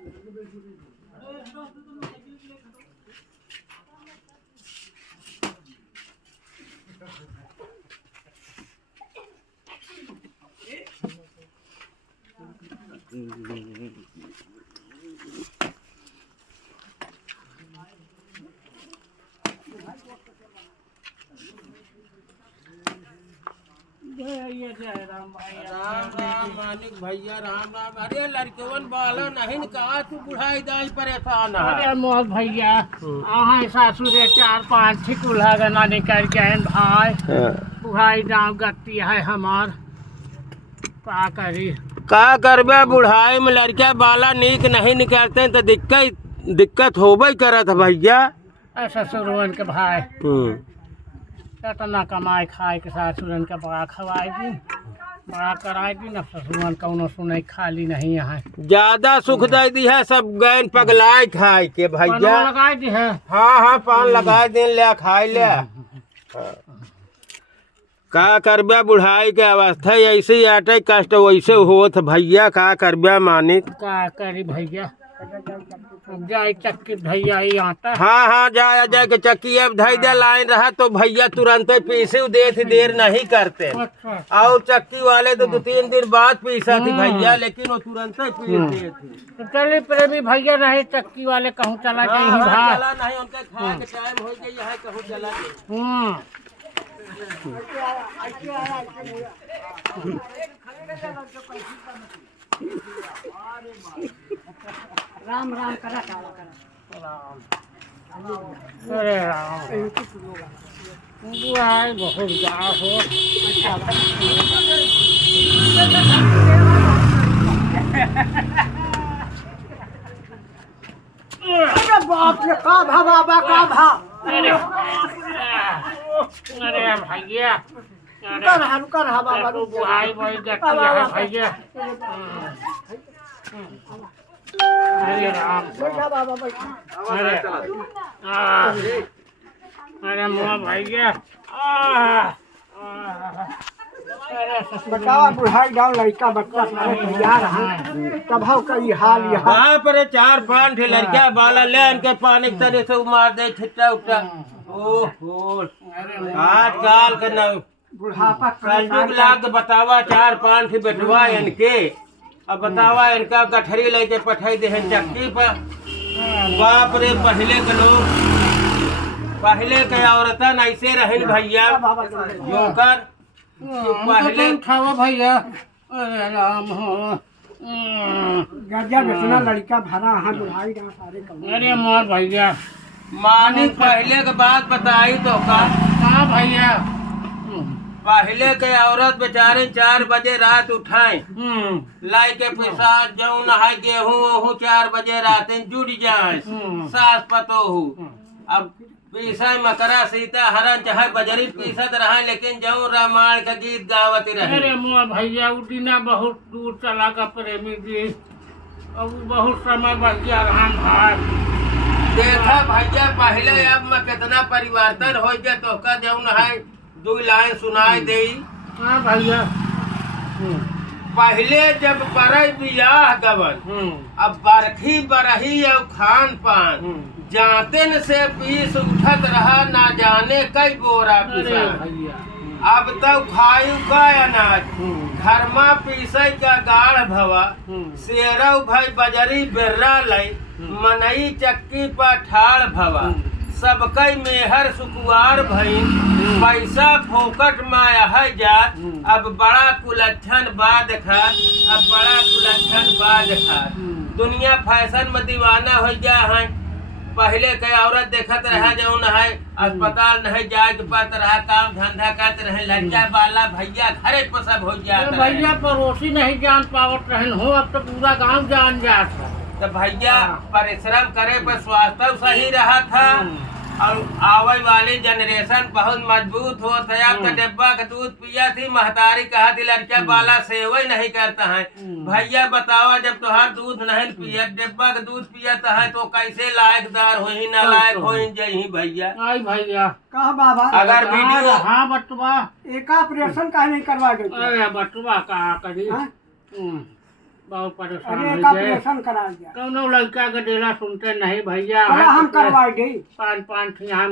राम राम मालिक भैया राम राम। अरे लड़केवन बाला नहीं कहा तू बुढ़ाई दाई परेशान है। अरे मोर भैया आहाँ सासुरे 4-5 ठीक उल्हा गना निकल गए भाई। बुढ़ाई दाम गति है हमार का करी। का करबे बुढ़ाई में लड़का बाला नीक नहीं निकलते तो दिक्कत होबे करत भैया। ऐसा ससुरवन के भाई इतना कमाई खाए के सासुरन के बड़ा खवाई दी बड़ा कराई दी न ससुरन कौनो सुनाई खाली नहीं है। ज्यादा सुख दे दी है सब गैन पगलाय खाए के भैया। लगाई दी है। हाँ पान लगा दे ले खाए ले। का करबे बुढ़ाई के अवस्था ऐसे ही आटे कष्ट वैसे होत भैया। का करबे मानिक का करी भैया जाए चक्की भैया ही आता। हाँ जाए के चक्की अब धई दे लाइन रहा तो भैया तुरंत पीसे देते देर नहीं करते। और चक्की वाले तो 2-3 दिन बाद पीसा थी भैया लेकिन वो तुरंत पीस देते। चलिए प्रेमी भैया रहे चक्की वाले कहूँ चला गए चला नहीं उनके खाए के टाइम हो गई है कहूँ चला गए। राम राम करा अरे राम बुआई बहुत जा हो। अरे बाप रे का भा बाबा का भा। अरे भैया कर बाबा बुआई बड़ी गति है भैया। अरे राम अरे मुआ भैया बतावा बुढ़ाई गाँव लड़का बच्चा तब कई हाल यहाँ पर 4-5 लड़का बाला ले इनके पानी की तरह से मार दे छिट्टा उट्टा। ओहो आजकल के न बुढ़ापा संजुग लाग बतावा 4-5 बेटवा इनके। अब बतावा इनका गठरी लेके पठाई दे चक्की पर। बाप रे पहले के औरतन ऐसे रहे भैया जोकर पहले खावा भैया। अरे राम हो गजा बेचना लड़का भरा हाँ बुढ़ाई का सारे। अरे मोर भैया मानिक पहले के बात बताई तो का भैया पहले के औरत बेचारे 4 बजे रात उठाए लाई के पैसा जौन है गेहूँ 4 बजे रात जुड़ जाए सास पतोहू। अब पीसा मकरा सीता हरण चाहे बजरी पीसत रहा लेकिन जौन रामायण का गीत गावत रहे। अरे मुआ भैया उठीना बहुत दूर चला का प्रेमी जी अब बहुत समय बच गया भाई। देखा भैया पहले अब में कितना परिवर्तन हो गया तो का जौन है 2 लाइन सुनाई दे। हाँ भैया पहले जब बरई बियाह गवन अब बरखी बरही और खान पान जाते न से पीस उठत रहा ना जाने कई बोरा पीसा। अब तक खायु का अनाज घर में पीसे का गाढ़ भवा शेरव भाई बजरी बेर्रा लई मनई चक्की पर ठाड़ भवा सब कई मेहर सुकुआर भई पैसा फोकट में है जात। अब बड़ा कुलच्छन बाद खा दुनिया फैशन में दीवाना हो जा है। पहले के औरत देखत रहा जौन है अस्पताल नहीं जाए के पात रहा काम धंधा करते रहे लड़का बाला भैया घरे पर सब हो जाता भैया पड़ोसी नहीं जान पावत रहन हो अब तो पूरा गांव जान जात है। तो भैया परिश्रम करे पर स्वास्थ्य सही रहा था और आवे वाली जनरेशन बहुत मजबूत हो था। अब तो डिब्बा का दूध पिया थी महतारी कहा थी लड़का बाला सेवा नहीं करता है। भैया बतावा जब तुहार दूध नहीं पिया डिब्बा का दूध पियाता है तो कैसे लायकदार हो ना लायक हो जही भैया। आई भैया कहा बाबा अगर वीडियो हाँ बटुआ एक ऑपरेशन का नहीं करवा गए। अरे बटुआ कहा करी बहुत परेशान अरे हो का गए। ऑपरेशन करा दिया कौनो लड़का का डेला सुनते नहीं भैया, चलो हम करवाई दी 5 यहाँ